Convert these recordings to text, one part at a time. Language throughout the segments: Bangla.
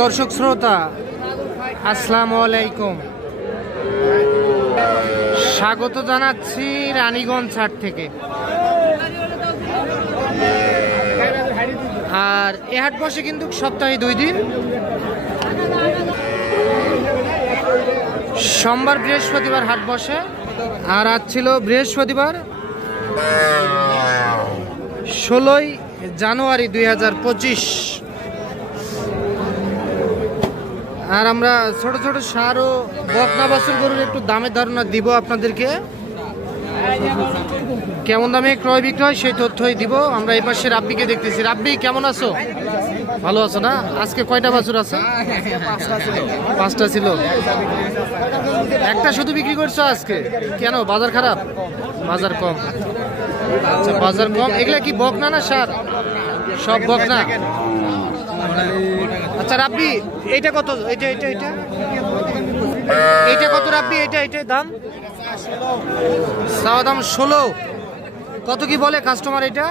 দর্শক শ্রোতা আসসালামু আলাইকুম, স্বাগত জানাচ্ছি রানীগঞ্জ হাট থেকে। আর এ হাট বসে কিন্তু সপ্তাহে 2 দিন, সোমবার বৃহস্পতিবার হাট বসে। আর আজ ছিল বৃহস্পতিবার 16ই জানুয়ারি 2025। আর আমরা ছোট ছোট সার ও বকনা বাছুর গরুর একটু দামের ধারণা দিব আপনাদেরকে, কেমন দামে ক্রয় বিক্রয় সেই তথ্যই দিব। আমরা এই পাশে রাব্বিকে দেখতেছি। রাব্বি কেমন আছো? ভালো আছো না? আজকে কয়টা বাছুর আছে? 5টা ছিল, একটা শুধু বিক্রি করছো আজকে। কেন, বাজার খারাপ? বাজার কম। আচ্ছা, বাজার কম। এগুলা কি বকনা না সার? সব বকনা। আচ্ছা রাব্বি, এইটা কত? এইটা এইটা এইটা এইটা কত রাব্বি? এইটা এইটা দাম চাওয়া দাম 16। কত কি বলে কাস্টমার? এটা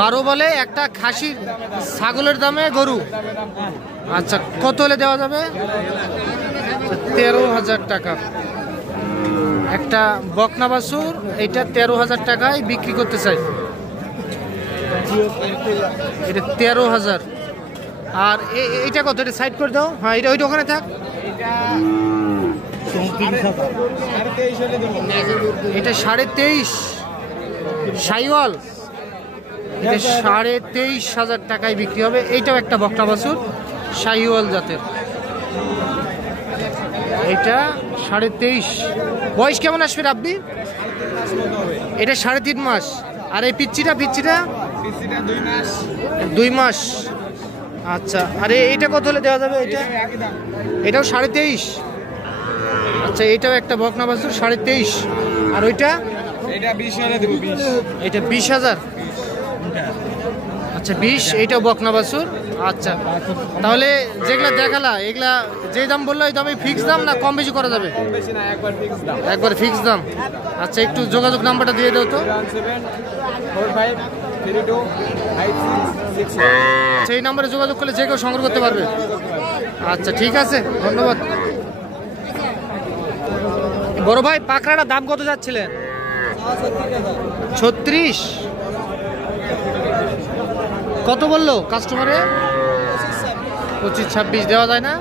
12 বলে। একটা খাসির ছাগলের দামে গরু। আচ্ছা, কত হলে দেওয়া যাবে? 13,000 টাকা। একটা বকনা বাছুর এটা 13,000 টাকায় বিক্রি করতে চাই। এটা 13,000। আর এইটা কত? এটা সাইড করে দাও। হ্যাঁ, এটা ওইটা ওখানে থাক। এটা 23,500 সাইওয়াল। এটা 23,500 টাকায় বিক্রি হবে। এইটাও একটা বকনা বাছুর সাইওয়াল জাতের। এটা 23,500। বয়স কেমন আসবে রাব্বি? এটা 3.5 মাস। আর এই পিচ্চিটা 2 মাস। আচ্ছা, আরে এইটা কত হলে দেওয়া যাবে? এটাও 23,500। আচ্ছা, এটাও একটা বকনা বাছুর 23,500। আর ওইটা এটা 20,000। আচ্ছা 20। এইটাও বকনা বাছুর। আচ্ছা, তাহলে যেগুলা দেখালা এগুলা যে দাম বললো এই দামে ফিক্স দাম না কম বেশি করা যাবে? একবার ফিক্স দাম। আচ্ছা, একটু যোগাযোগ নাম্বারটা দিয়ে দাও তো। সেই নাম্বারে যোগাযোগ করলে যে কেউ সংগ্রহ করতে পারবে। আচ্ছা ঠিক আছে, ধন্যবাদ। বড় ভাই, পাকড়াটা দাম কত যাচ্ছিলেন? 36। কত বললো কাস্টমারে? 25-26 দেওয়া যায় না?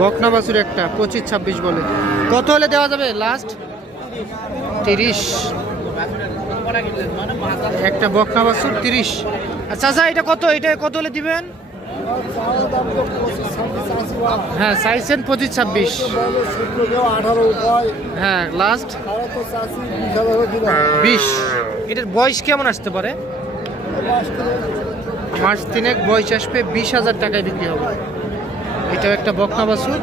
বকনা বাছুর একটা 25-26 বলে। কত হলে দেওয়া যাবে লাস্ট? 30। একটা বকনা বাছুর 30। আচ্ছা আচ্ছা, এটা কত? এটা কত হলে দিবেন? হ্যাঁ, চাইছেন 25-26। হ্যাঁ, লাস্ট 20। এটার বয়স কেমন আসতে পারে? মাস 3 বয়স আসবে। 20,000 টাকায় বিক্রি হবে। এটাও একটা বকনা বাছুর।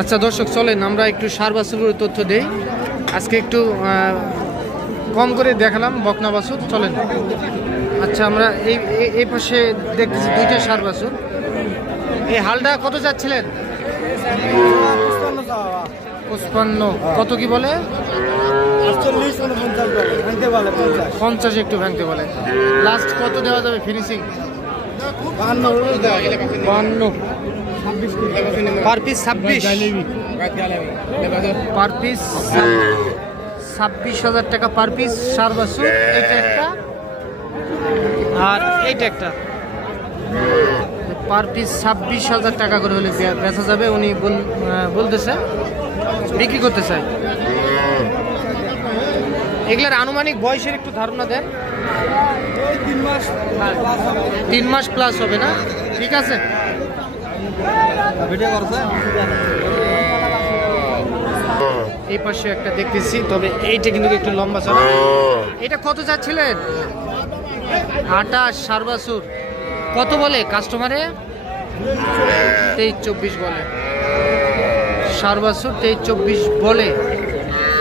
আচ্ছা দর্শক, চলেন আমরা একটু সার বাছুরের তথ্য দেই। আজকে একটু কম করে দেখালাম বকনা বাছুর। চলেন। আচ্ছা, আমরা এই পাশে দেখতেছি 2টা সার বাছুর। এই হালটা কত যাচ্ছিলেন? 55। কত কি বলে? 50 একটু ভাঙতে বলে। লাস্ট কত দেওয়া যাবে finishing? 52। Per piece 26। Per piece 26,000 টাকা পার পিস সার বাছুর। এইটা একটা আর এইটা একটা। পার পিস 26,000 টাকা করে হলে বেচা যাবে। উনি বলতেছে বিক্রি করতে চাই। এগুলার আনুমানিক বয়সের একটু ধারণা দেন। 3 মাস প্লাস হবে না? ঠিক আছে। এই পাশে একটা দেখতেছি, তবে এইটা কিন্তু একটু লম্বা চড়া। এটা কত যাচ্ছিলেন? 28 সার বাছুর। কত বলে কাস্টমারে? 23-24 বলে। সার বাছুর 23-24 বলে।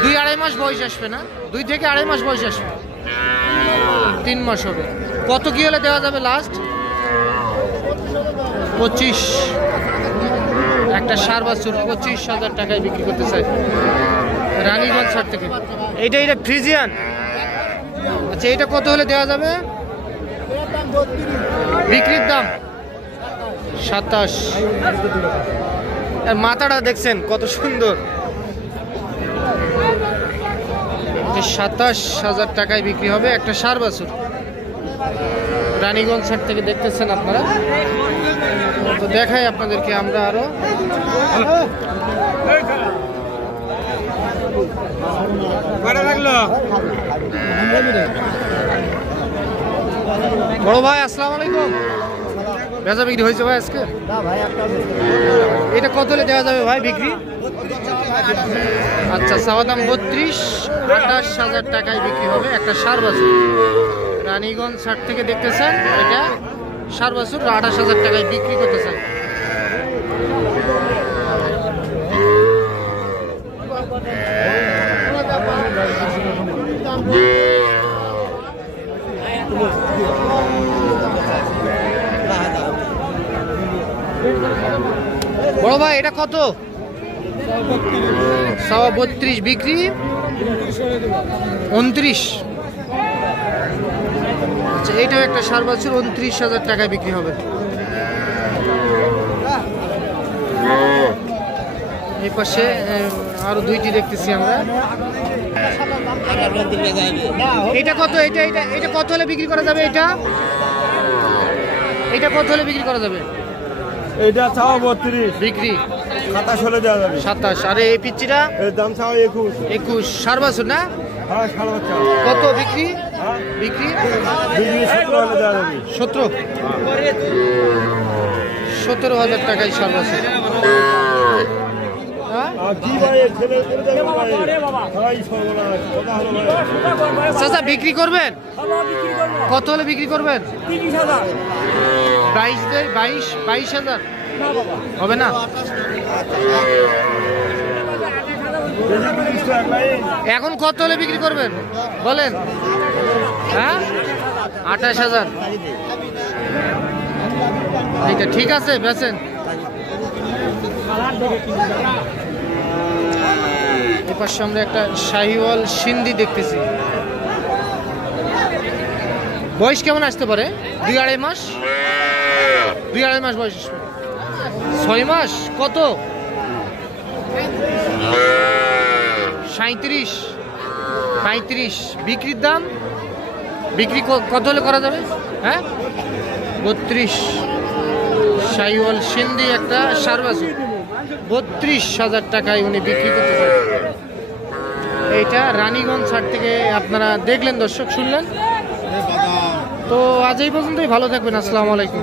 2-2.5 মাস বয়স আসবে না? 2 থেকে 2.5 মাস বয়স আসবে। 3 মাস হবে। কত কি হলে দেওয়া যাবে লাস্ট? 25। একটা সার বাছুর 25,000 টাকায় বিক্রি করতে চাই রানীগঞ্জ হাট থেকে। এটা ফ্রিজিয়ান। আচ্ছা, এটা কত হলে দেওয়া যাবে? বিক্রির দাম 27। আর মাথাটা দেখছেন কত সুন্দর, 27,000 টাকায় বিক্রি হবে একটা সার বাছুর রানীগঞ্জ হাট থেকে দেখতেছেন আপনারা। তো দেখাই আপনাদেরকে আমরা আরো। বড় ভাই আসসালামু আলাইকুম। বেচা বিক্রি হয়েছে ভাই আজকে? এটা কত হলে দেওয়া যাবে ভাই বিক্রি? আচ্ছা, চাওয়া দাম 32, 28,000 টাকায় বিক্রি হবে একটা সার বাছুর রানীগঞ্জ হাট থেকে দেখতেছেন। এটা সার বাছুর 28,000 টাকায় বিক্রি করতে চাই। বড় ভাই এটা কত? 32 বিক্রি 29। আচ্ছা, এইটাও একটা সার বাছুর 29,000 টাকায় বিক্রি হবে। এই পাশে আরো দুইটি দেখতেছি আমরা। এটা কত? এটা কত হলে বিক্রি করা যাবে? এটা কত হলে বিক্রি করা যাবে? এটা চাও 32 বিক্রি 27 হলে দেওয়া যাবে। 27। আরে এই পিচ্চিটা এর দাম চাও 21। সার বাছুর না? হ্যাঁ, সাড়ে বাচ্চা। কত বিক্রি? বিক্রি 17 হলে দেওয়া যাবে। 17,000 টাকায় সার বাছুর। আর কি ভাই ছেলে করে দেবে ভাই? ভাই সর্বনাশ, কথা হলো ভাই। চাচা বিক্রি করবেন? কত হলে বিক্রি করবেন? 22,000 হবে না? এখন কত হলে বিক্রি করবেন বলেন? হ্যাঁ, 28,000। এইটা ঠিক আছে, বেচেন। এপার সামনে একটা শাহিওয়াল সিন্ধি দেখতেছি। বয়স কেমন আসতে পারে? 2-2.5 মাস। 2-2.5 মাস বয়স। 6 মাস। কত? 35। বিক্রির দাম? বিক্রি কত হলে করা যাবে? হ্যাঁ, 32। শাহিওয়াল সিন্ধি একটা সার বাছুর 32,000 টাকায় উনি বিক্রি করতে চান। এইটা রানীগঞ্জ হাট থেকে আপনারা দেখলেন, দর্শক শুনলেন। তো আজ এই পর্যন্তই। ভালো থাকবেন। আসসালামু আলাইকুম।